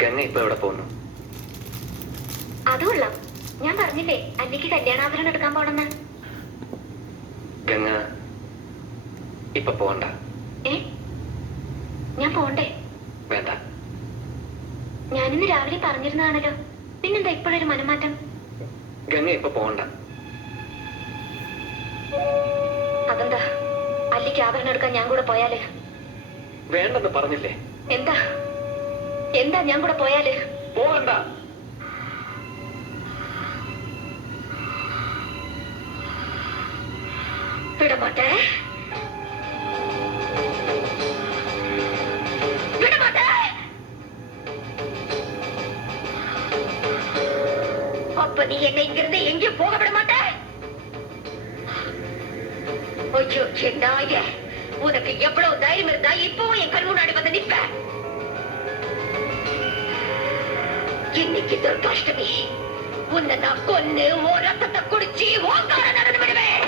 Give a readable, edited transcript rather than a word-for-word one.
ഗംഗ ഇപ്പൊ എവിടെ പോകുന്നു? അതുകൊള്ള ഞാൻ പറഞ്ഞില്ലേ അല്ലിക്ക് കല്യാണാഭരണം എടുക്കാൻ പോണെന്ന്. ഗംഗ ഇപ്പൊ പോണ്ട. ഞാൻ പോണ്ടേ? വേണ്ട. ഞാനിന്ന് രാവിലെ പറഞ്ഞിരുന്നാണല്ലോ, പിന്നെന്താ ഇപ്പോഴൊരു മനംമാറ്റം? ഗംഗ ഇപ്പൊ പോണ്ട. അതെന്താ? അല്ലിക്ക് ആഭരണം എടുക്കാൻ ഞാൻ കൂടെ പോയാല്? വേണ്ടെന്ന് പറഞ്ഞില്ലേ? എന്താ എന്താ ഞാൻ കൂടെ പോയാല്? പോകണ്ട. വിടമാട്ടെ, വിടമാട്ടെ. அப்ப நீ என்னை இங்கிருந்து எங்கேயும் போக விட மாட்டே? ஐயோ நாய, உனக்கு எவ்வளவு தைரியம் இருந்தா இப்பவும் என் கண் முன்னாடி வந்து நிற்ப? இன்னைக்கு துர்காஷ்டமி, உன்னை நான் கொன்னு ஓ ரத்தத்தை குடிச்சு ஓங்கார நடந்து விடுவேன்.